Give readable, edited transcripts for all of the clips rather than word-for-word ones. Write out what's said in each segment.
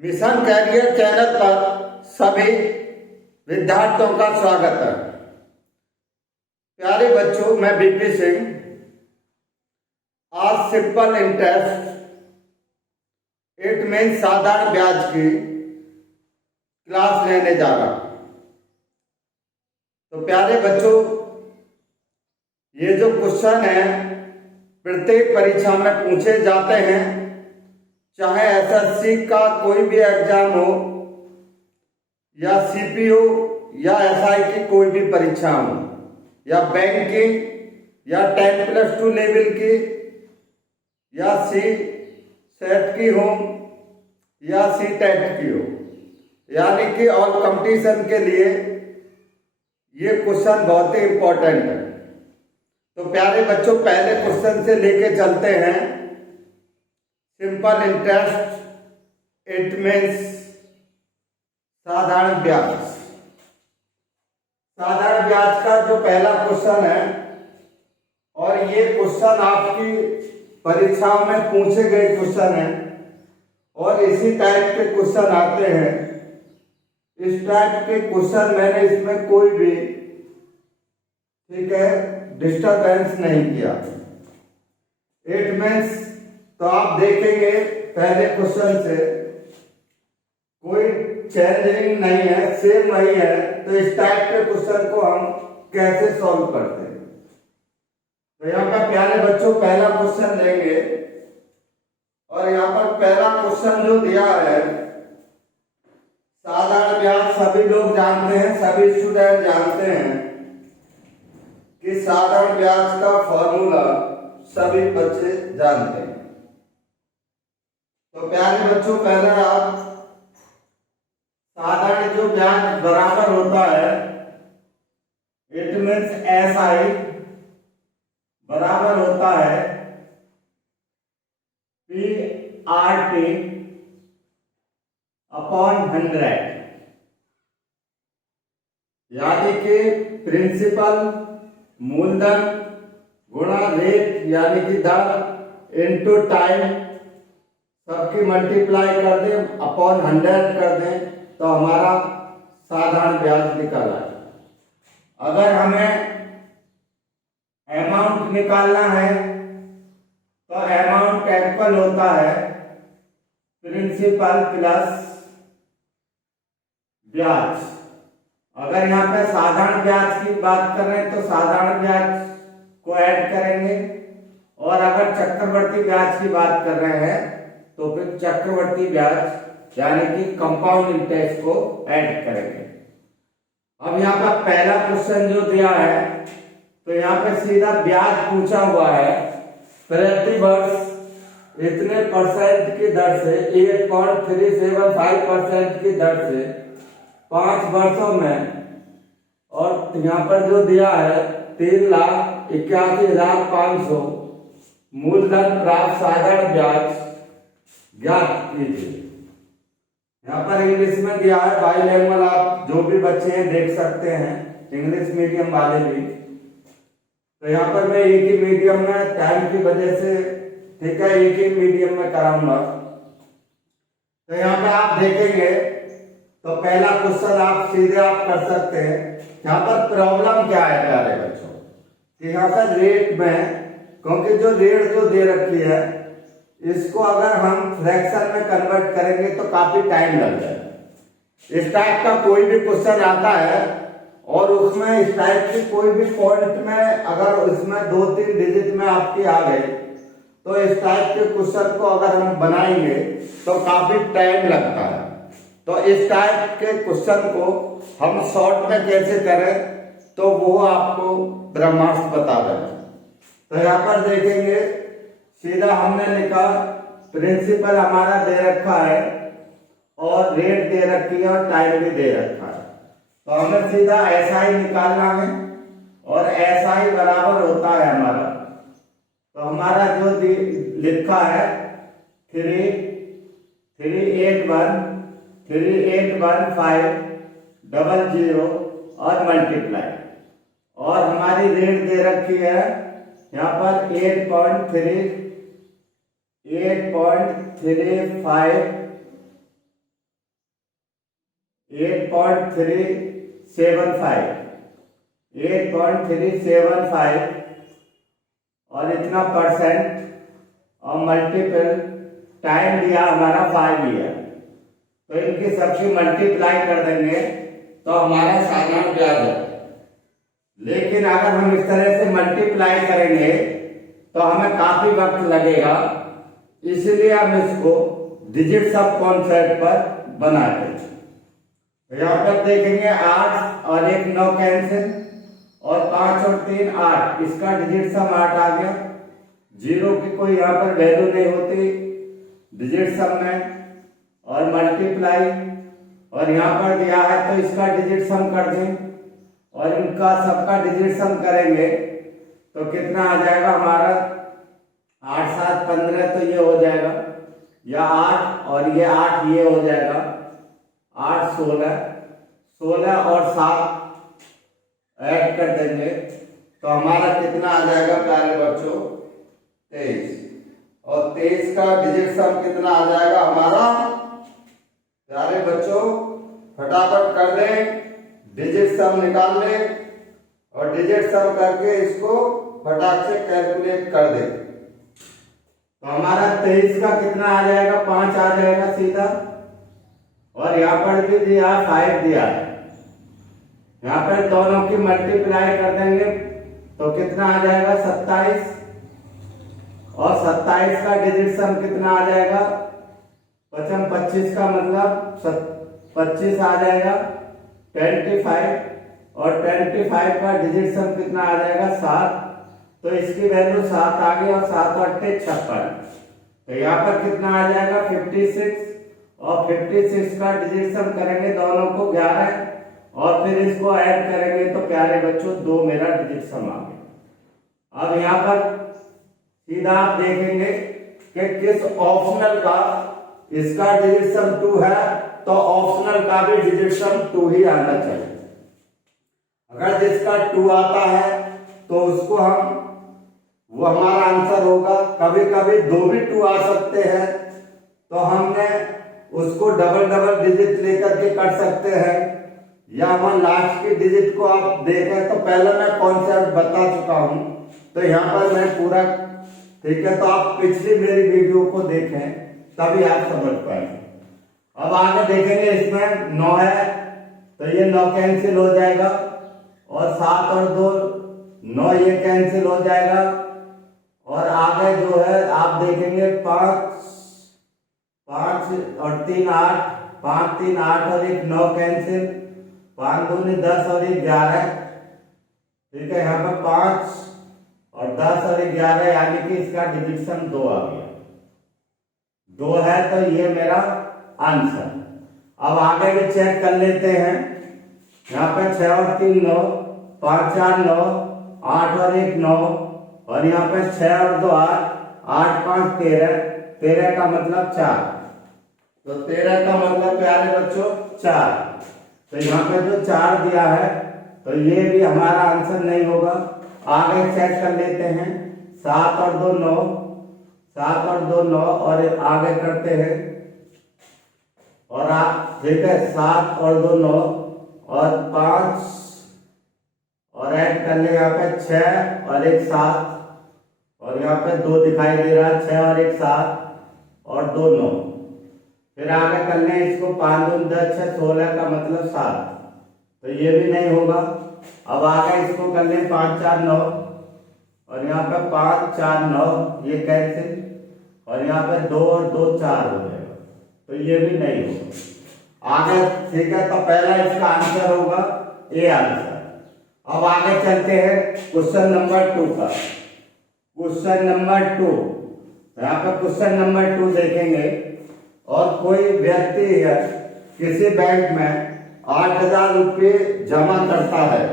Mission career channel पर सभी विद्यार्थियों का स्वागत है। प्यारे बच्चों, मैं बीपी सिंह आज सिंपल इंटरेस्ट इट मीन्स साधारण ब्याज की क्लास लेने जा रहा हूं। तो प्यारे बच्चों, ये जो क्वेश्चन है प्रत्येक परीक्षा में पूछे जाते हैं, चाहे एसएससी का कोई भी एग्जाम हो या सीपीओ या एसआई की कोई भी परीक्षा हो या बैंकिंग या 10+2 लेवल की या सी सेट की हो या सी टेट की हो, यानी कि ऑल कंपटीशन के लिए ये क्वेश्चन बहुत ही इंपॉर्टेंट है। तो प्यारे बच्चों, पहले क्वेश्चन से लेके चलते हैं। सिंपल इंटरेस्ट इट मीन्स साधारण ब्याज। साधारण ब्याज का जो पहला क्वेश्चन है, और ये क्वेश्चन आपकी परीक्षाओं में पूछे गए क्वेश्चन है और इसी टाइप के क्वेश्चन आते हैं। इस टाइप के क्वेश्चन मैंने इसमें कोई भी डिस्टरबेंस नहीं किया। इट मीन्स, तो आप देखेंगे पहले क्वेश्चन से कोई चेंजिंग नहीं है, सेम वही है। तो इस टाइप के क्वेश्चन को हम कैसे सॉल्व करते हैं? तो यहाँ पर प्यारे बच्चों पहला क्वेश्चन लेंगे, और यहाँ पर पहला क्वेश्चन जो दिया है, साधारण ब्याज सभी लोग जानते हैं, सभी स्टूडेंट जानते हैं कि साधारण ब्याज का फॉर्मूला सभी बच्चे जानते हैं। तो प्यारे बच्चों, पहले आप साधारण जो ब्याज बराबर होता है, इट मीन्स एसआई बराबर होता है PRT अपॉन 100, यानी कि प्रिंसिपल मूलधन गुणा रेट यानी कि दर इनटू टाइम, सबकी मल्टीप्लाई कर दें अपॉन 100 कर दें, तो हमारा साधारण ब्याज निकल आए। अगर हमें अमाउंट निकालना है तो अमाउंट इक्वल होता है प्रिंसिपल प्लस ब्याज। अगर यहाँ पे साधारण ब्याज की बात कर रहे हैं तो साधारण ब्याज को ऐड करेंगे, और अगर चक्रवर्ती ब्याज की बात कर रहे हैं तो फिर चक्रवर्ती ब्याज यानी कि कंपाउंड इंटरेस्ट को ऐड करेंगे। अब यहाँ पर पहला क्वेश्चन जो दिया है, तो यहाँ पे सीधा ब्याज पूछा हुआ है। प्रति वर्ष इतने परसेंट की दर से 8.375% की दर से 5 वर्षों में, और यहाँ पर जो दिया है 3,81,500 मूलधन प्राप्त साधारण ब्याज ज्ञात कीजिए। यहाँ पर इंग्लिश में दिया है, बाइलिंगुअल आप जो भी बच्चे हैं देख सकते हैं, इंग्लिश मीडियम वाले भी। तो यहाँ पर मैं एक ही मीडियम में टाइम की वजह से एक ही मीडियम में कराऊंगा। तो यहाँ पे आप देखेंगे तो पहला क्वेश्चन आप सीधे आप कर सकते हैं। यहाँ पर प्रॉब्लम क्या है प्यारे बच्चों, कि यहाँ पर रेट में, क्योंकि जो रेट जो दे रखी है इसको अगर हम फ्रैक्शन में कन्वर्ट करेंगे तो काफी टाइम लग जाएगा। इस टाइप का कोई भी क्वेश्चन आता है और उसमें इस टाइप की कोई भी पॉइंट में अगर उसमें 2-3 डिजिट में आपकी आ गए, तो इस टाइप के क्वेश्चन को अगर हम बनाएंगे तो काफी टाइम लगता है। तो इस टाइप के क्वेश्चन को हम शॉर्ट में कैसे करें, तो वो आपको ब्रह्मास्त्र बता दें। तो यहाँ पर देखेंगे सीधा हमने लिखा, प्रिंसिपल हमारा दे रखा है और रेट दे रखी है और टाइम भी दे रखा है। तो हमें सीधा एसआई निकालना है, और एसआई बराबर होता है हमारा, तो हमारा जो लिखा है 3,81500 और मल्टीप्लाई, और हमारी रेट दे रखी है यहाँ पर 8.35 8.375, 8.375 और इतना परसेंट और मल्टीपल टाइम दिया हमारा 5 ईयर। तो इनकी सबकी मल्टीप्लाई कर देंगे तो हमारा साधारण ब्याज है। लेकिन अगर हम इस तरह से मल्टीप्लाई करेंगे तो हमें काफी वक्त लगेगा, इसलिए हम इसको डिजिट सब कॉन्सेप्ट पर बनाते हैं। यहाँ पर देखेंगे 8 और 1 9 कैंसिल और 5 और 3 8, इसका डिजिट सम 8 आ गया। जीरो की कोई यहाँ पर वैल्यू नहीं होती डिजिट सम में। और मल्टीप्लाई और यहाँ पर दिया है तो इसका डिजिट सम कर दें और इनका सबका डिजिट सम करेंगे तो कितना आ जाएगा हमारा 8 7 15, तो ये हो जाएगा या 8 और ये 8 ये हो जाएगा 8 16, 16 और 7 ऐड कर देंगे तो हमारा कितना आ जाएगा प्यारे बच्चों 23। और 23 का डिजिट सम कितना आ जाएगा हमारा प्यारे बच्चों, फटाफट कर दें, डिजिट सम निकाल लें और डिजिट सम करके इसको फटाक से कैलकुलेट कर दें। तो हमारा 23 का कितना आ जाएगा 5 आ जाएगा सीधा। और यहाँ पर भी दिया 5 दिया है, यहाँ पर दोनों की मल्टीप्लाई कर देंगे तो कितना आ जाएगा 27। और 27 का डिजिट सम कितना आ जाएगा 25 का मतलब 25 आ जाएगा 25। और 25 का डिजिट सम कितना आ जाएगा 7, तो इसकी वैल्यू 7 आ गई और 7 8 56। तो यहाँ पर कितना आ जाएगा 56 और 56 का डिजिट सम करेंगे दोनों को 11 और फिर इसको ऐड करेंगे तो प्यारे बच्चों 2 मेरा डिजिट सम आ गया। अब यहाँ पर सीधा आप देखेंगे कि किस ऑप्शनल का इसका डिजिट सम 2 है तो ऑप्शनल का भी डिजिट सम 2 ही आना चाहिए। अगर जिसका 2 आता है तो उसको हम वो हमारा आंसर होगा। कभी कभी 2 भी 2 आ सकते हैं तो हमने उसको डबल डबल डिजिट लेकर के कर सकते हैं। या हम लास्ट की डिजिट को आप देखें तो पहले मैं कॉन्सेप्ट बता चुका हूं तो यहाँ पर मैं पूरा ठीक है, तो आप पिछली मेरी वीडियो को देखें तभी आप समझ पाएंगे। अब आगे देखेंगे इसमें 9 है तो ये 9 कैंसिल हो जाएगा और 7 और 2 9 ये कैंसिल हो जाएगा। और आगे जो है आप देखेंगे 5 और 3 8, 5 3 8 और 1 9 कैंसिल, 5 2 10 और 1 11। ठीक है, यहाँ पर 5 और 10 और 11 यानी कि इसका डिजिट सम 2 आ गया। 2 है तो ये मेरा आंसर। अब आगे भी चेक कर लेते हैं। यहाँ पे 6 और 3 9, 5 4 9, 8 और 1 9 और यहाँ पे 6 और 2 8, 8 5 13, 13 का मतलब 4। तो 13 का मतलब प्यारे बच्चों 4। तो यहाँ पे जो 4 दिया है तो ये भी हमारा आंसर नहीं होगा। आगे चेक कर लेते हैं। 7 और 2 9, 7 और 2 9 और आगे करते हैं और आप ठीक है 7 और 2 9 और 5 और ऐड कर ले यहाँ पे 6 और 1 7 और यहाँ पे 2 दिखाई दे रहा है 6 और 1 7 और 2 9। फिर आगे कर ले इसको 5 2 10 6 16 का मतलब 7, तो ये भी नहीं होगा। अब आगे इसको कर ले 5 4 9 और यहाँ पे 5 4 9 ये कैंसिल और यहाँ पे 2 और 2 4 हो जाएगा, तो ये भी नहीं होगा। आगे ठीक है, तो पहला इसका आंसर होगा ए आंसर। अब आगे चलते हैं क्वेश्चन नंबर 2 का। क्वेश्चन नंबर 2, यहाँ पे क्वेश्चन नंबर 2 देखेंगे। और कोई व्यक्ति है किसी बैंक में 8,000 रुपये जमा करता है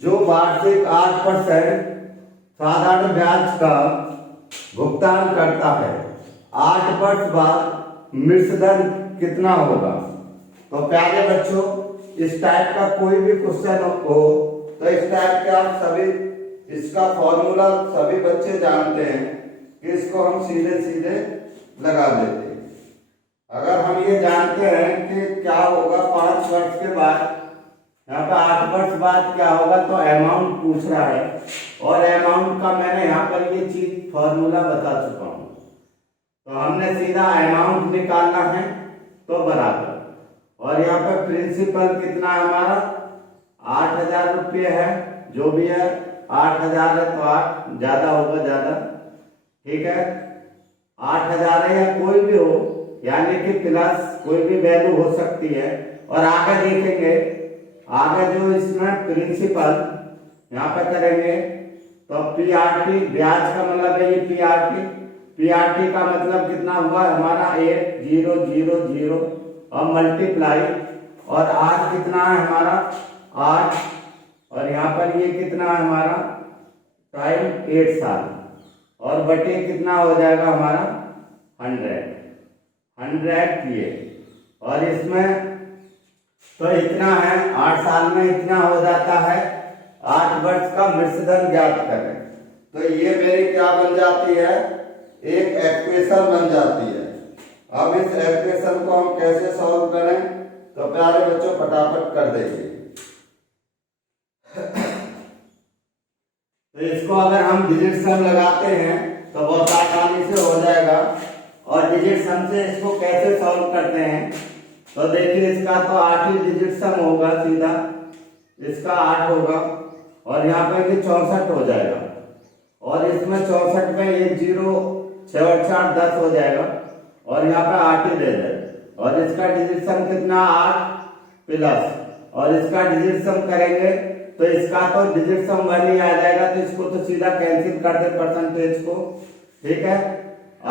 जो वार्षिक 8% साधारण ब्याज का भुगतान करता है। 8 वर्ष बाद मृतदंड कितना होगा? तो प्यारे बच्चों, इस टाइप का कोई भी क्वेश्चन हो तो इस टाइप के आप सभी इसका फॉर्मूला सभी बच्चे जानते हैं कि इसको हम सीधे सीधे लगा देते हैं। अगर हम ये जानते हैं कि क्या होगा 5 वर्ष के बाद, यहाँ पे 8 वर्ष बाद क्या होगा, तो अमाउंट पूछ रहा है। और अमाउंट का मैंने यहाँ पर ये चीज फॉर्मूला बता चुका हूँ। तो हमने सीधा अमाउंट निकालना है तो बराबर, और यहाँ पे प्रिंसिपल कितना है हमारा 8,000 रुपये है, जो भी है 8,000 है, तो 8 ज्यादा होगा ज्यादा, ठीक है 8,000 है या कोई भी हो, यानी कि प्लस कोई भी वैल्यू हो सकती है। और आगे देखेंगे, आगे जो इसमें प्रिंसिपल यहाँ पे करेंगे तो पीआरटी ब्याज का मतलब है ये पीआरटी का मतलब कितना हुआ हमारा 8000 और मल्टीप्लाई, और आर कितना है हमारा 8, और यहाँ पर ये कितना है हमारा टाइम 8 साल, और बटे कितना हो जाएगा हमारा 100 ये, और इसमें तो इतना है 8 साल में इतना हो जाता है। 8 वर्ष का मिश्रधन ज्ञात करें, तो ये मेरी क्या बन जाती है, एक एक्वेशन बन जाती है। अब इस एक्वेशन को हम कैसे सॉल्व करें, तो प्यारे बच्चों फटाफट कर देंगे। तो इसको अगर हम डिजिट सम लगाते हैं तो बहुत आसानी से हो जाएगा। और डिजिट सम से इसको कैसे सॉल्व करते हैं, तो देखिए इसका तो 8 ही डिजिट सम होगा, सीधा इसका 8 होगा, और यहाँ पे भी 64 हो जाएगा, और इसमें 64 में 1 0 6 और 4 10 हो जाएगा, और यहाँ पे 8 ही रह जाएगा। और इसका डिजिट सम कितना 8 प्लस, और इसका डिजिट सम करेंगे तो इसका तो डिजिट सम 1 ही आ जाएगा, तो इसको तो सीधा कैंसिल कर दे परसेंटेज को, ठीक है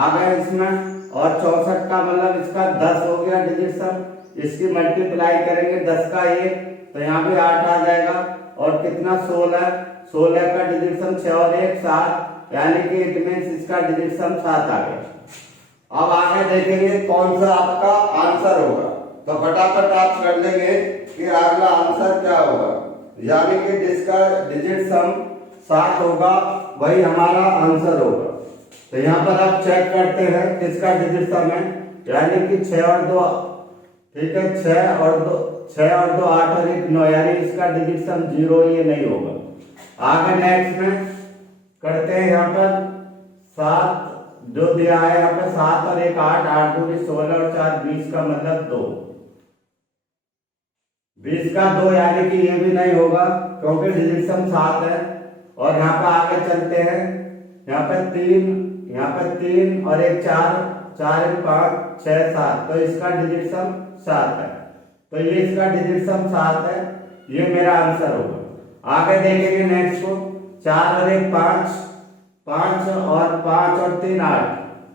आगे इसमें। और 64 का मतलब इसका 10 हो गया डिजिट सम, इसकी मल्टीप्लाई करेंगे 10 का 1, तो यहाँ भी 8 आ जाएगा, और कितना 16 का डिजिट सम 6 और 1 7, यानी कि इट मींस इसका डिजिट सम 7 आ गया। अब आगे देखेंगे कौन सा आपका आंसर होगा, तो फटाफट आप कर लेंगे कि अगला आंसर क्या होगा, यानी कि जिसका डिजिट सम 7 होगा वही हमारा आंसर होगा। तो यहाँ पर आप चेक करते हैं किसका डिजिट सम है, यानी कि 6 और 2, ठीक है 6 और 2 8 और 1 9, यानी इसका डिजिट सम 0, ये नहीं होगा। आगे नेक्स्ट में करते हैं, यहाँ पर 7 जो दिया है, यहाँ पर 7 और 1 8, 8 2 16 और 4 20 का मतलब 2, 20 का 2, यानी कि ये भी नहीं होगा क्योंकि डिजिट सम 7 है। और यहाँ पर आगे चलते हैं, यहाँ पर 3 और 1 4 4 1 5 6 7, तो इसका डिजिट सम 7 है, तो ये इसका डिजिट सम 7 है, ये मेरा आंसर होगा। आगे देखेंगे नेक्स्ट को, 4 और 1 5 5 और 3 8,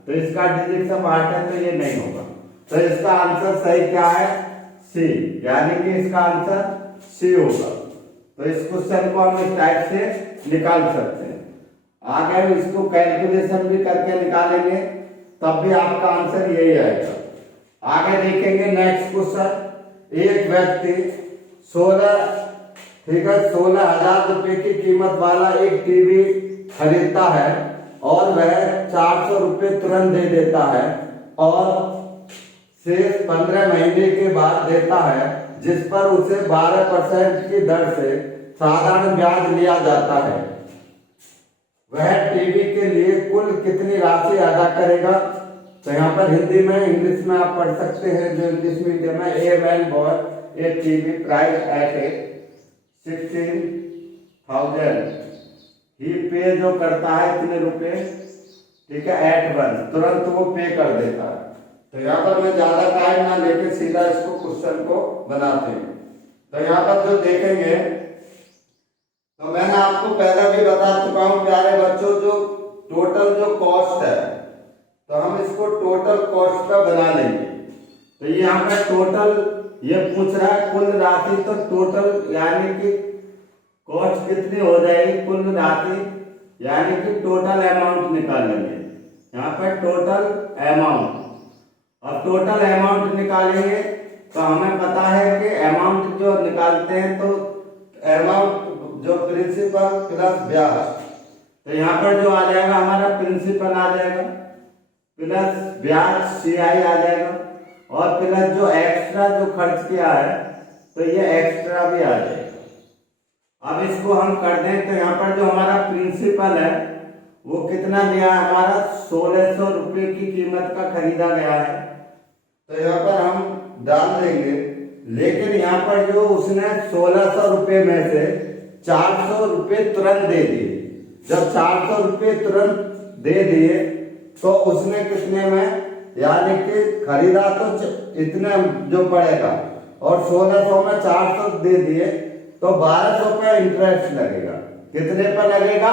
तो इसका डिजिट सम 8 है, तो ये नहीं होगा। तो इसका आंसर सही क्या है, सी, यानी कि इसका आंसर सी होगा। तो इस क्वेश्चन को हम इस टाइप से निकाल सकते हैं। आगे इसको कैलकुलेशन भी करके निकालेंगे तब भी आपका आंसर यही आएगा। आगे देखेंगे नेक्स्ट क्वेश्चन, एक व्यक्ति 16,000 रुपए की कीमत वाला एक टीवी खरीदता है और वह 400 रुपये तुरंत दे देता है और शेष 15 महीने के बाद देता है, जिस पर उसे 12% की दर से साधारण ब्याज लिया जाता है। वह टीवी के लिए कुल कितनी राशि अदा करेगा। तो यहाँ पर हिंदी में इंग्लिश में आप पढ़ सकते हैं, जो इंग्लिश मीडियम है, a man bought a TV price at 16,000, ही पे जो करता है इतने रुपए, ठीक है एट वन, तुरंत वो पे कर देता है। तो यहाँ पर मैं ज्यादा टाइम ना लेके सीधा इसको क्वेश्चन को बनाते हैं। तो यहाँ पर जो देखेंगे, तो मैंने आपको पहले भी बता चुका हूँ प्यारे बच्चों, जो टोटल जो कॉस्ट है, तो हम इसको टोटल कॉस्ट का बना लेंगे। तो ये यहाँ पर टोटल ये पूछ रहा है कुल राशि, तो टोटल यानी कि कॉस्ट कितनी हो जाएगी, कुल राशि यानी कि टोटल अमाउंट निकालेंगे। यहाँ पर टोटल अमाउंट, अब टोटल अमाउंट निकालेंगे तो हमें पता है कि अमाउंट जो निकालते हैं तो अमाउंट जो प्रिंसिपल प्लस ब्याज, तो यहाँ पर जो आ जाएगा हमारा प्रिंसिपल आ जाएगा प्लस ब्याज CI आ जाएगा, और प्लस जो एक्स्ट्रा जो खर्च किया है तो ये एक्स्ट्रा भी आ जाएगा। अब इसको हम कर दें तो यहाँ पर जो हमारा प्रिंसिपल है वो कितना दिया है, हमारा 1600 रुपये की कीमत का खरीदा गया है। तो यहाँ पर हम डाल देंगे, लेकिन यहाँ पर जो उसने 1600 रुपये में से 400 रुपये तुरंत दे दिए। जब 400 रुपये तुरंत दे दिए तो उसने कितने में, यानी कि खरीदा तो इतने जो पड़ेगा और 1600 में 400 दे दिए तो 1200 पे इंटरेस्ट लगेगा। कितने पर लगेगा,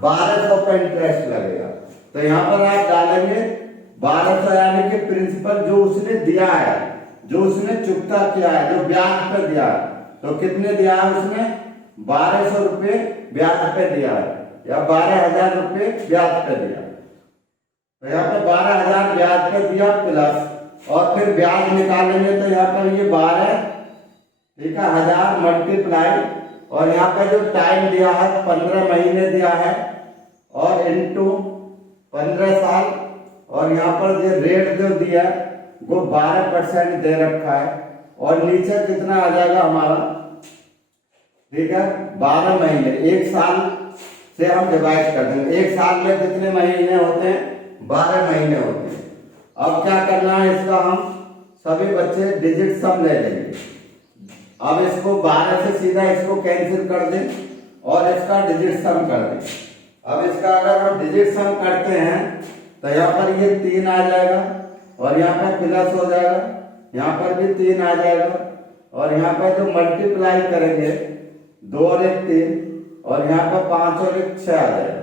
1200 पे इंटरेस्ट लगेगा। तो यहाँ पर आप डालेंगे 1200, यानी कि प्रिंसिपल जो उसने दिया है, जो उसने चुकता किया है, जो ब्याज पर दिया है, तो कितने दिया है उसने, 1200 रुपये ब्याज पे दिया है या 12,000 रुपये ब्याज पे दिया। तो यहाँ पे 12,000 ब्याज पे दिया प्लस, और फिर ब्याज निकालेंगे तो यहाँ पर ये 12, ठीक है, 1000 मल्टीप्लाई, और यहाँ पे जो टाइम दिया है 15 महीने दिया है और इनटू 15 साल, और यहाँ पर जो रेट जो दिया वो 12% दे रखा है, और नीचे कितना आ जाएगा हमारा, ठीक है, 12 महीने। एक साल से हम डिवाइड कर देंगे। एक साल में कितने महीने होते हैं, 12 महीने होते हैं। अब क्या करना है, इसका हम सभी बच्चे डिजिट सम ले लेंगे। अब इसको 12 से सीधा इसको कैंसिल कर दें और इसका डिजिट सम कर दें। अब इसका अगर हम डिजिट सम करते हैं तो यहाँ पर ये 3 आ जाएगा और यहाँ पर प्लस हो जाएगा, यहाँ पर भी 3 आ जाएगा, और यहाँ पर जो मल्टीप्लाई करेंगे 2 और 1 3, और यहाँ पर 5 और 1 6 आ जाएगा,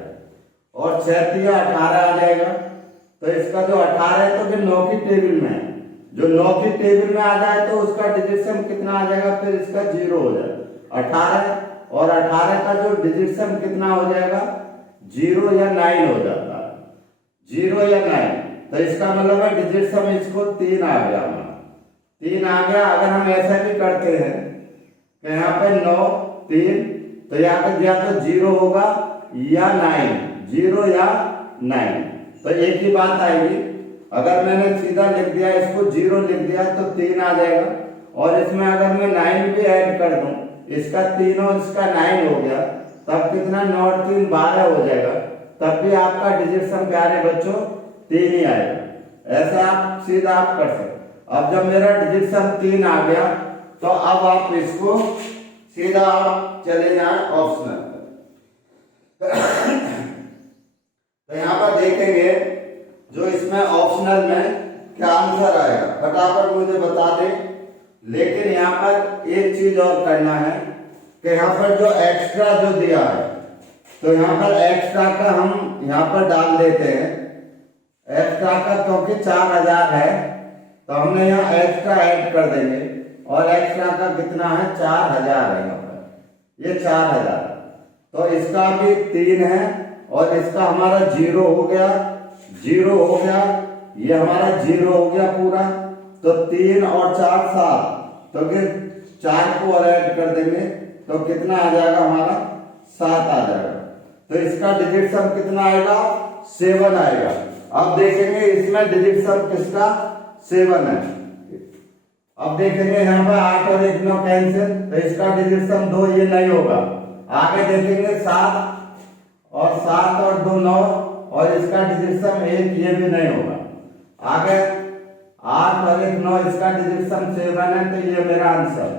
और 6 3 18 आ जाएगा। तो इसका जो 18 है तो फिर 9 की टेबल में है, जो 9 की टेबल में आ जाए तो उसका डिजिट सम कितना आ जाएगा, फिर इसका 0 हो जाएगा। 18 और 18 का जो डिजिट सम कितना हो जाएगा, 0 या 9 हो जाता है, 0 या 9। तो इसका मतलब है डिजिट सम इसको 3 आ गया, हमारा 3 आ गया। अगर हम ऐसा भी करते हैं कि यहाँ पे 9 3, तो यहाँ पे या तो 0 होगा या 9, 0 या 9। तो एक ही बात आएगी, अगर मैंने सीधा लिख दिया इसको 0 लिख दिया तो 3 आ जाएगा, और इसमें अगर मैं 9 भी ऐड कर दूं, इसका 3 और इसका 9 हो गया, तब कितना, 9 और 3 12 हो जाएगा। तब भी आपका डिजिट सम प्यारे बच्चों 3 ही आएगा। ऐसा आप सीधा आप कर सकते। अब जब मेरा डिजिट सम 3 आ गया तो अब आप इसको सीधा आप चले जाए ऑप्शनल। तो यहाँ पर देखेंगे जो इसमें ऑप्शनल में क्या आंसर आएगा, फटाफट मुझे बता दें। लेकिन यहाँ पर एक चीज और करना है कि यहाँ पर जो एक्स्ट्रा जो दिया है, तो यहाँ पर एक्स्ट्रा का हम यहाँ पर डाल देते हैं। एक्स्ट्रा का क्योंकि 4000 है तो हमने यहाँ एक्स्ट्रा ऐड कर देंगे, और एक्स्ट्रा का कितना है, 4000 है यहाँ पर, ये 4000। तो इसका भी 3 है और इसका हमारा 0 हो गया, 0 हो गया, ये हमारा 0 हो गया पूरा। तो 3 और 4 7, तो फिर 4 को और ऐड कर देंगे तो कितना आ जाएगा हमारा, 7 आ जाएगा। तो इसका डिजिट सम कितना आएगा, 7 आएगा। अब देखेंगे इसमें डिजिट सम किसका, 7 है। अब देखेंगे यहाँ पर 8 और 1 9 कैंसिल, तो इसका डिजिट सम 2, ये नहीं होगा। आगे देखेंगे 7 और 2 9, और इसका डिजिट सम 1, ये भी नहीं होगा। आगे 8 और 1 9, इसका डिजिट सम 7 है, तो ये मेरा आंसर।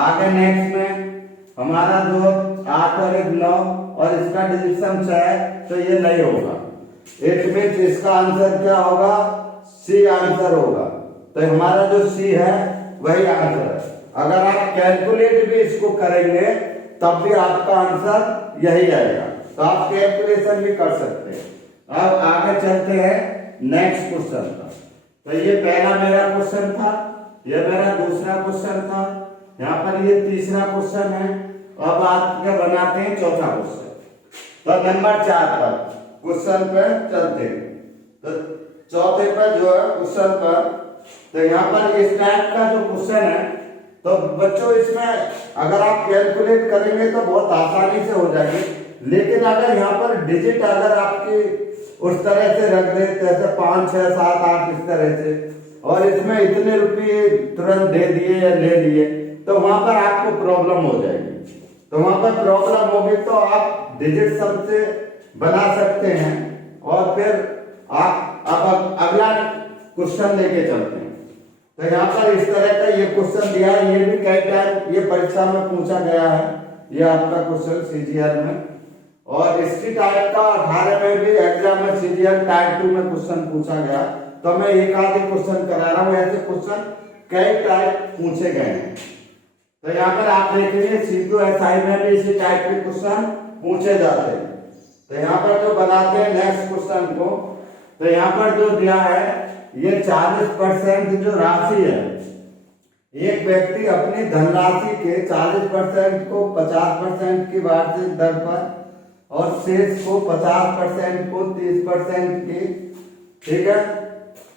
आगे नेक्स्ट में हमारा जो 8 और 1 9, और इसका डिजिट सम 6 है, तो ये नहीं होगा। इट मींस इसका आंसर क्या होगा, सी आंसर होगा। तो हमारा जो सी है वही आंसर है। अगर आप कैलकुलेट भी इसको करेंगे तब भी आपका आंसर यही आएगा। तो आप कैलकुलेशन भी कर सकते हैं। अब आगे चलते हैं नेक्स्ट क्वेश्चन का। तो ये पहला मेरा क्वेश्चन था, ये मेरा दूसरा क्वेश्चन था, यहाँ पर ये तीसरा क्वेश्चन है। अब आपके बनाते हैं चौथा क्वेश्चन। तो नंबर 4 पर क्वेश्चन पे चलते हैं। तो चौथे पर जो है क्वेश्चन पर, तो यहाँ पर इस टाइप का जो क्वेश्चन है, तो बच्चों इसमें अगर आप कैलकुलेट करेंगे तो बहुत आसानी से हो जाएगी। लेकिन अगर यहाँ पर डिजिट अगर आपकी उस तरह से रख दे, जैसे 5 6 7 8 इस तरह से, और इसमें इतने रुपये तुरंत दे दिए या ले लिए, तो वहां पर आपको प्रॉब्लम हो जाएगी। तो वहां पर प्रॉब्लम होगी तो आप डिजिट सम से बना सकते हैं। और फिर आप अब अगला क्वेश्चन लेके चलते हैं। तो यहाँ पर इस तरह का ये क्वेश्चन दिया है, ये भी कई टाइम ये परीक्षा में पूछा गया है, ये आपका क्वेश्चन सीजीएल में। और इसकी टाइप का 18 में भी एग्जाम में सीजीएल टाइप 2 में क्वेश्चन पूछा गया। तो मैं एक आधे क्वेश्चन करा रहा हूँ, ऐसे क्वेश्चन कई टाइप पूछे गए हैं। तो यहाँ पर आप देखेंगे CQSI में भी इसी टाइप के क्वेश्चन पूछे जाते हैं। तो यहाँ पर जो बनाते हैं नेक्स्ट क्वेश्चन को, तो यहाँ पर जो दिया है ये 40% जो राशि है, एक व्यक्ति अपनी धनराशि के 40% को 50% की वार्षिक दर पर और शेष को 50% को 30% की, ठीक है,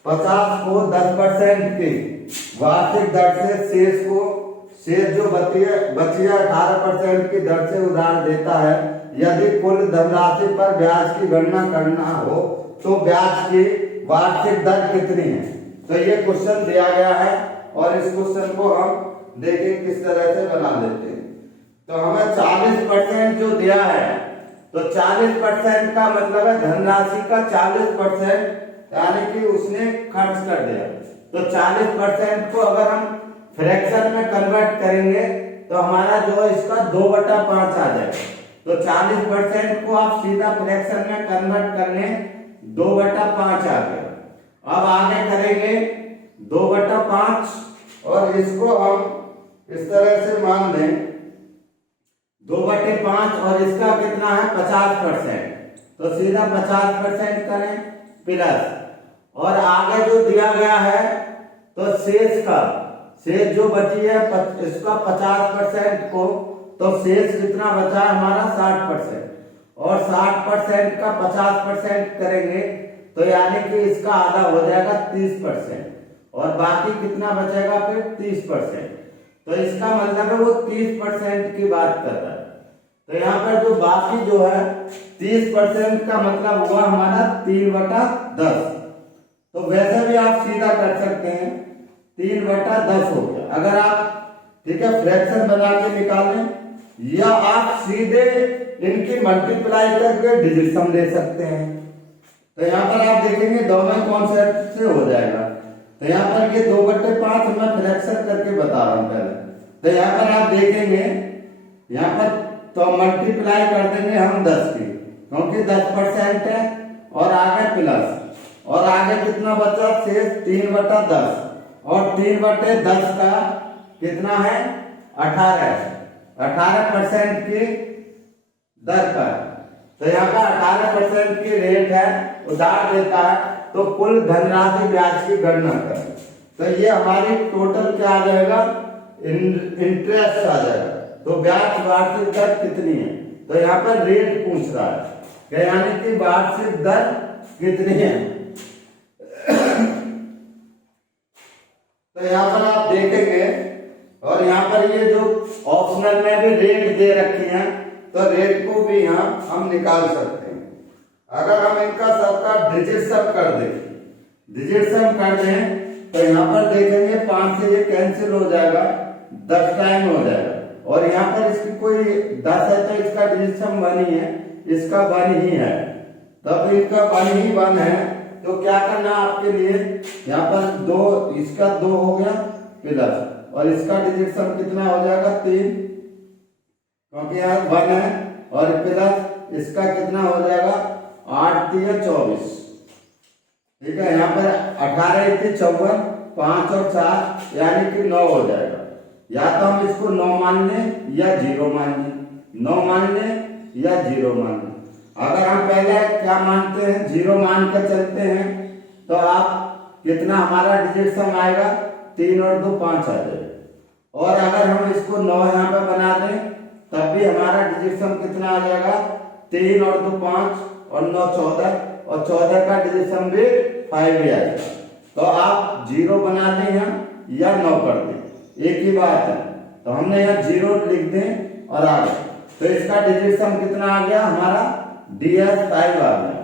50 को 10% की वार्षिक दर से शेष जो बची 18% की दर से उधार देता है। यदि कुल धनराशि पर ब्याज की गणना करना हो तो ब्याज की वार्षिक दर कितनी है। तो ये क्वेश्चन दिया गया है और इस क्वेश्चन को हम देखें किस तरह से बना लेते हैं। तो हमें 40% जो दिया है, तो 40% का मतलब है धनराशि का 40%, यानी कि उसने खर्च कर दिया। तो 40% को अगर हम फ्रैक्शन में कन्वर्ट करेंगे तो हमारा जो है इसका 2/5 आ जाएगा। तो 40% को आप सीधा फ्रैक्शन में कन्वर्ट करने 2/5 आ गया। अब आगे करेंगे 2/5 और इसको हम इस तरह से मान लें 2/5 और इसका कितना है 50%, तो सीधा 50% करें प्लस, और आगे जो दिया गया है तो शेष जो बची है इसका 50% को, तो शेष कितना बचा है हमारा 60%, और 60% का 50% करेंगे तो यानी कि इसका आधा हो जाएगा 30%, और बाकी कितना बचेगा फिर 30%। तो इसका मतलब है वो 30% की बात कर रहा है। तो यहाँ पर जो बाकी जो है 30% का मतलब हुआ हमारा 3/10। तो वैसे भी आप सीधा कर सकते हैं, 3/10 हो गया। अगर आप ठीक है फ्रैक्शन बना के निकालें, या आप सीधे इनकी मल्टीप्लाई करके डिजिट सम ले सकते हैं। तो यहाँ पर आप देखेंगे दोनों कॉन्सेप्ट से हो जाएगा। तो यहाँ पर ये 2/5 मैं फ्रैक्शन करके बता रहा हूँ पहले। तो यहाँ पर आप देखेंगे यहाँ पर तो मल्टीप्लाई कर देंगे हम 10 की, क्योंकि 10% है, और आगे प्लस, और आगे कितना बचा शेष 3/10, और 3/10 का कितना है 18% की दर पर। तो यहाँ पर 18% की रेट है, उधार देता है, तो कुल धनराशि ब्याज की गणना करें। तो ये हमारी टोटल क्या आ जाएगा, इंटरेस्ट आ जाएगा। तो ब्याज वार्षिक दर कितनी है, तो यहाँ पर रेट पूछ रहा है, यानी कि वार्षिक दर कितनी है। तो यहाँ पर आप देखेंगे, और यहाँ पर ये जो ऑप्शनल में भी रेट दे रखी है, तो रेट को भी यहाँ हम निकाल सकते हैं। अगर हम इनका सबका डिजिट सम कर दें तो यहाँ पर देखेंगे 5 से ये कैंसिल हो जाएगा, 10 टाइम हो जाएगा, और यहाँ पर इसकी कोई 10 है तो इसका डिजिट सम 1 ही है, इसका 1 ही है, तब इसका 1 है। तो क्या करना आपके लिए, यहाँ पर 2, इसका 2 हो गया प्लस, और इसका डिजिट सम कितना हो जाएगा 3, क्योंकि यहाँ 1 है, और प्लस इसका कितना हो जाएगा 8 3 24, ठीक है। यहाँ पर 18 1 54, 5 और 4 यानी कि 9 हो जाएगा। या तो हम इसको 9 मान लें या 0 मान लें, 9 मान लें या 0 मान लें। अगर हम पहले क्या मानते हैं 0 मान कर चलते हैं, तो आप कितना हमारा डिजिट सम आएगा 3 और 2 5 आ जाएगा। और अगर हम इसको 9 यहाँ पे बना दें तब भी हमारा डिजिट सम कितना आ जाएगा, 3 और 2 5 और 9 14, और 14 का डिजिट सम भी 5 ही आएगा। तो आप 0 बना दें यहाँ या 9 कर दें, एक ही बात है। तो हमने यहाँ 0 लिख दें और आगे, तो इसका डिजिट सम कितना आ गया हमारा DS 5 आ गया।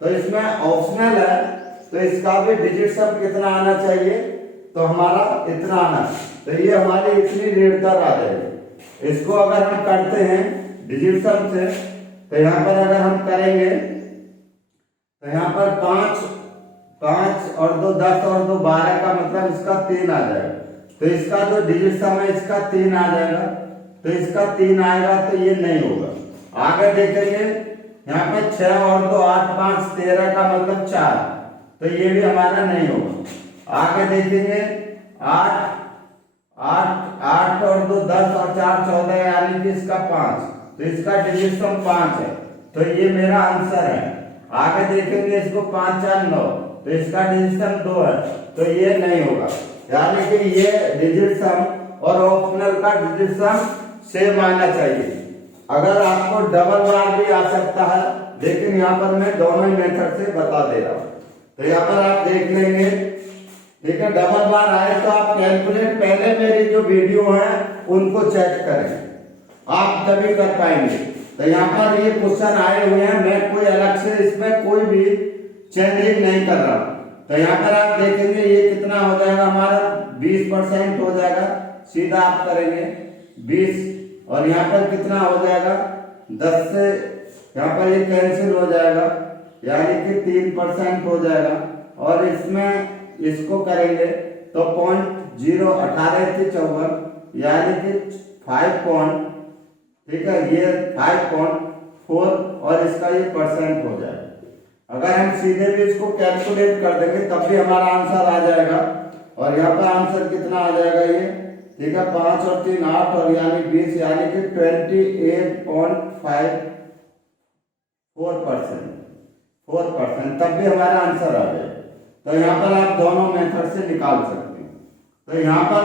तो इसमें ऑप्शनल है, तो इसका भी डिजिट सम कितना आना चाहिए, तो हमारा इतना आना, तो ये हमारी इतनी ऋण दर आ जाएगी। इसको अगर हम करते हैं डिजिट सम से, तो यहाँ पर अगर हम करेंगे तो यहाँ पर 5 और 2 10 और 2 12 का मतलब इसका 3 आ जाएगा। तो इसका जो डिजिट सम है इसका 3 आ जाएगा, तो इसका 3 आएगा, तो ये नहीं होगा। आगे देखेंगे यहाँ पे 6 और 2 8 5 13 का मतलब 4, तो ये भी हमारा नहीं होगा। आगे देखेंगे 8 और 2 10 और 4 14 यानी कि इसका 5, तो इसका डिजिट सम 5 है, तो ये मेरा आंसर है। आगे देखेंगे इसको 5 4 9, तो इसका डिजिट सम 2 है, तो ये नहीं होगा। यानी कि ये डिजिट सम और ऑप्शनल का डिजिट सम सेम आना चाहिए। अगर आपको डबल बार भी आ सकता है, लेकिन यहाँ पर मैं दोनों ही मेथड से बता दे रहा हूँ। तो यहाँ पर आप देख लेंगे, ठीक है, डबल बार आए तो आप कैलकुलेट, पहले मेरी जो वीडियो है उनको चेक करें, आप तभी कर पाएंगे। तो यहाँ पर ये क्वेश्चन आए हुए हैं, मैं कोई अलग से इसमें कोई भी चेंजिंग नहीं कर रहा हूँ। तो यहाँ पर आप देखेंगे ये कितना हो जाएगा हमारा 20% हो जाएगा, सीधा आप करेंगे 20, और यहाँ पर कितना हो जाएगा 10 से, यहाँ पर ये कैंसिल हो जाएगा, यानी कि 3% हो जाएगा। और इसमें इसको करेंगे तो 0.0 18 से 54, यानी कि 5 पॉइंट, ठीक है, ये 5.4 और इसका ये परसेंट हो जाएगा। अगर हम सीधे भी इसको कैलकुलेट कर देंगे तब भी हमारा आंसर आ जाएगा। और यहाँ पर आंसर कितना आ जाएगा ये, ठीक है, 5 और 3 8 और यानी 20, यानी कि 4%, तब भी हमारा आंसर आ जाएगा। तो यहाँ पर आप दोनों मेथड से निकाल सकते हैं। तो यहाँ पर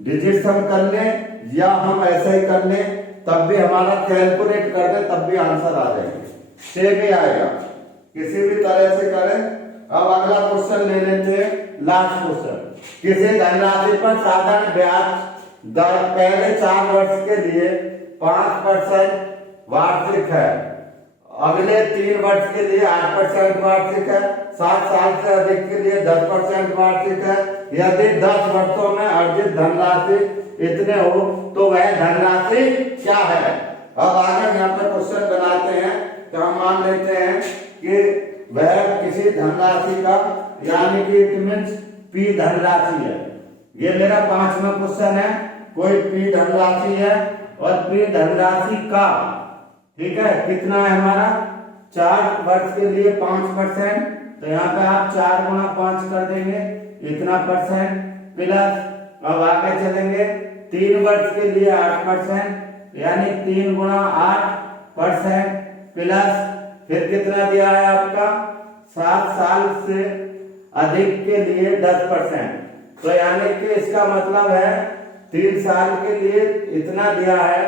डिजिट सम कर लें या हम ऐसा ही कर लें, तब भी हमारा कैलकुलेट कर दें तब भी आंसर आ जाएगा, सेम ही आएगा, किसी भी तरह से करें। अब अगला क्वेश्चन ले लेते हैं, लास्ट क्वेश्चन। किसी धनराशि पर साधारण ब्याज दर पहले 4 वर्ष के लिए 5% वार्षिक है, अगले 3 वर्ष के लिए 8% वार्षिक है, 7 साल से अधिक के लिए 10% वार्षिक है। यदि 10 वर्षों में अर्जित धनराशि इतने हो तो वह धनराशि क्या है। अब आगे यहाँ पर क्वेश्चन बनाते हैं, तो हम मान लेते हैं कि वह किसी धनराशि का, यानी कि इट मीन्स पी धनराशि है। ये मेरा 5वां क्वेश्चन है, कोई पी धनराशि है और पी धनराशि का, ठीक है, कितना है हमारा 4 वर्ष के लिए 5%, तो यहाँ पे आप 4 गुणा 5 कर देंगे, इतना परसेंट प्लस, अब आगे चलेंगे 3 वर्ष के लिए 8%, यानी 3 गुणा 8% प्लस, फिर कितना दिया है आपका 7 साल से अधिक के लिए 10%, तो यानी कि इसका मतलब है 3 साल के लिए इतना दिया है,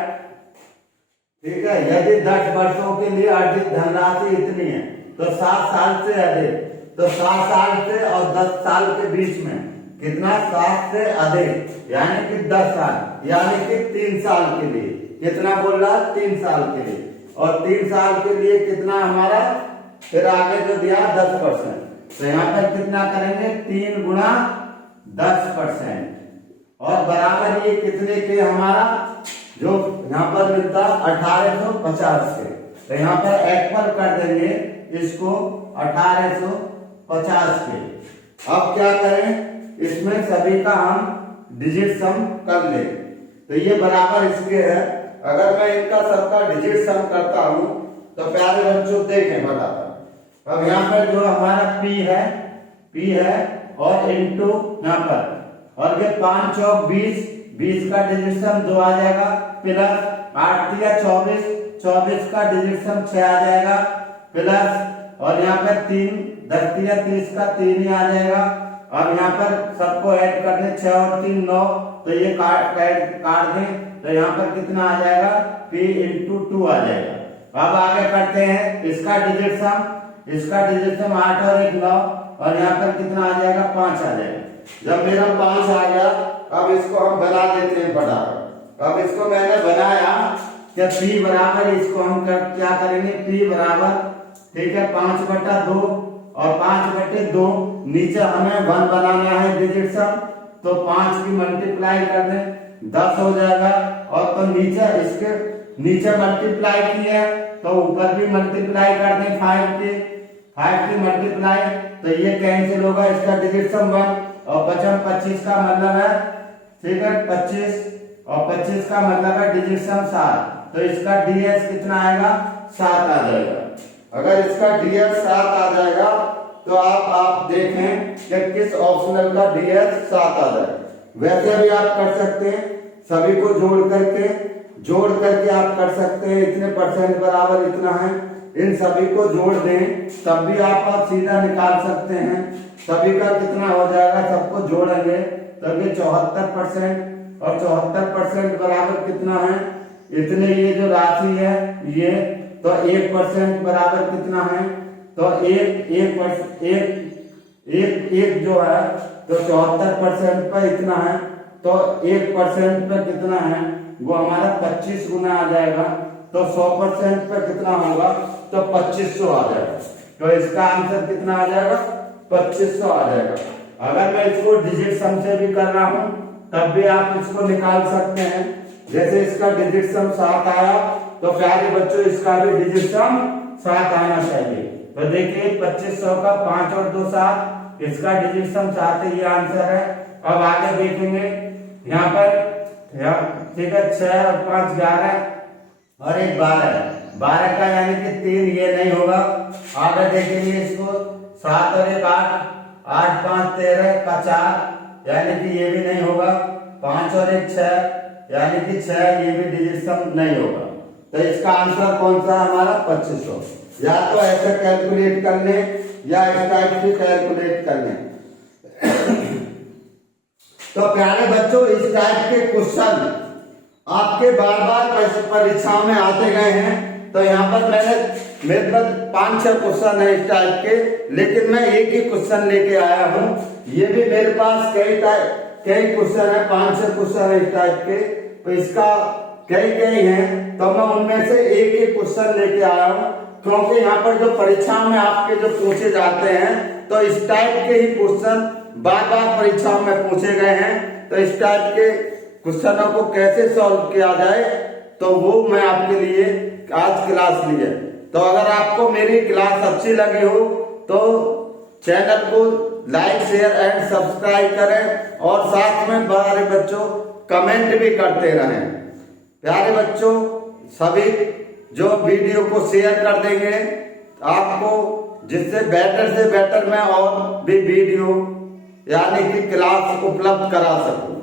ठीक है। यदि 10 वर्षों के लिए अर्जित धनराशि इतनी है तो 7 साल से अधिक, तो 7 साल से और 10 साल के बीच में कितना, 7 से अधिक, यानी कि 10 साल, यानी कि 3 साल के लिए कितना बोल रहा है, 3 साल के लिए, और 3 साल के लिए कितना हमारा, फिर आगे जो दिया 10%, तो यहाँ पर कितना करेंगे 3 गुणा 10%, और बराबर ये कितने के हमारा जो यहाँ पर मिलता 1850 के, तो यहाँ पर एक पर कर देंगे इसको 1850 के। अब क्या करें, इसमें सभी का हम डिजिट सम कर ले, तो ये बराबर इसके है। अगर मैं इनका सबका डिजिट सम करता हूं तो प्यारे बच्चों देखें बताता हूं। अब यहाँ पर जो हमारा P है और इंटू यहाँ पर, और ये 5 चौक 20 का डिजिट सम 2 आ जाएगा, प्लस 8 दिया 24 का डिजिट सम 6 आ जाएगा, प्लस, और यहाँ पर 3 10 दिया 30 का 3 ही आ जाएगा। अब यहाँ पर सबको ऐड कर दें, 6 और 3 9, तो ये काट दें, तो यहाँ पर कितना आ जाएगा, P इंटू 2 आ जाएगा। अब आगे करते हैं इसका डिजिट सम 8 और 1 9, और यहाँ पर कितना आ जाएगा 5 आ जाएगा। जब मेरा 5 आ गया, अब इसको हम बना देते हैं बड़ा। अब इसको मैंने बनाया कि P बराबर, इसको हम क्या करेंगे, P बराबर, ठीक है, 5/2, और 5/2 नीचे हमें 1 बनाना है डिजिट सम, तो 5 की मल्टीप्लाई कर दें 10 हो जाएगा। और तो नीचे इसके नीचे मल्टीप्लाई की है तो ऊपर भी मल्टीप्लाई कर दें 5 की मल्टीप्लाई, तो ये कैंसिल होगा, इसका डिजिट सम 1 और 25 का मतलब है, ठीक है 25 और 25 का मतलब है डिजिट सम 7, तो इसका डीएस कितना आएगा 7 आ जाएगा। अगर इसका डीएस 7 आ जाएगा तो आप देखें कि किस ऑप्शनल का डीएस 7 आ जाए। वैसे भी आप कर सकते हैं, सभी को जोड़ करके आप कर सकते हैं, इतने परसेंट बराबर इतना है, इन सभी को जोड़ दें तब भी आप सीधा निकाल सकते हैं। सभी का कितना हो जाएगा, सबको जोड़ेंगे तो ये 74% और 74% बराबर कितना है, इतने ये जो राशि है ये, तो 1% बराबर कितना है, तो एक जो है तो 74% पर इतना है, तो 1% पर कितना है वो हमारा 25 गुना आ जाएगा, तो 100% पर कितना होगा, तो 2500 आ जाएगा। तो इसका आंसर कितना आ जाएगा, 2500 आ जाएगा। अगर मैं इसको डिजिट सम से भी कर रहा हूं तब भी आप इसको निकाल सकते हैं। जैसे इसका डिजिट सम 7 आया तो प्यारे बच्चों इसका भी डिजिट सम 7 आना चाहिए। तो देखिए 2500 का 5 और 2 7, इसका डिजिट सम 7 है, ये आंसर है। अब आगे देखेंगे यहाँ पर, ठीक है 6 और 5 11 और 1 12 का यानी कि 3 ये नहीं होगा। आगे देखेंगे इसको 7 और 1 8, 8 5 13 का 4 यानी कि ये भी नहीं होगा। 5 और 1 6 यानी कि 6, ये भी डिजिट सम नहीं होगा। तो इसका आंसर कौन सा है हमारा 2500। या तो ऐसे कैलकुलेट कर ले या इस टाइप से कैलकुलेट कर ले। तो प्यारे बच्चों इस टाइप के क्वेश्चन आपके बार बार परीक्षाओं में आते गए हैं। तो यहाँ पर मेरे पास 5-6 क्वेश्चन है इस टाइप के, लेकिन मैं एक ही क्वेश्चन लेके आया हूँ। ये भी मेरे पास कई क्वेश्चन है, 5-6 क्वेश्चन है इस टाइप के, तो इसका कई हैं, तो मैं उनमें से एक ही क्वेश्चन लेके आया हूँ। क्योंकि यहाँ पर जो परीक्षाओं में आपके जो पूछे जाते हैं तो इस टाइप के ही क्वेश्चन बार बार परीक्षाओं में पूछे गए हैं। तो इस टाइप के क्वेश्चनों को कैसे सॉल्व किया जाए तो वो मैं आपके लिए आज क्लास ली है। तो अगर आपको मेरी क्लास अच्छी लगी हो तो चैनल को लाइक शेयर एंड सब्सक्राइब करें और साथ में प्यारे बच्चों कमेंट भी करते रहें। प्यारे बच्चों सभी जो वीडियो को शेयर कर देंगे आपको, जिससे बेटर से बेटर मैं और भी वीडियो यानी कि क्लास उपलब्ध करा सकूं।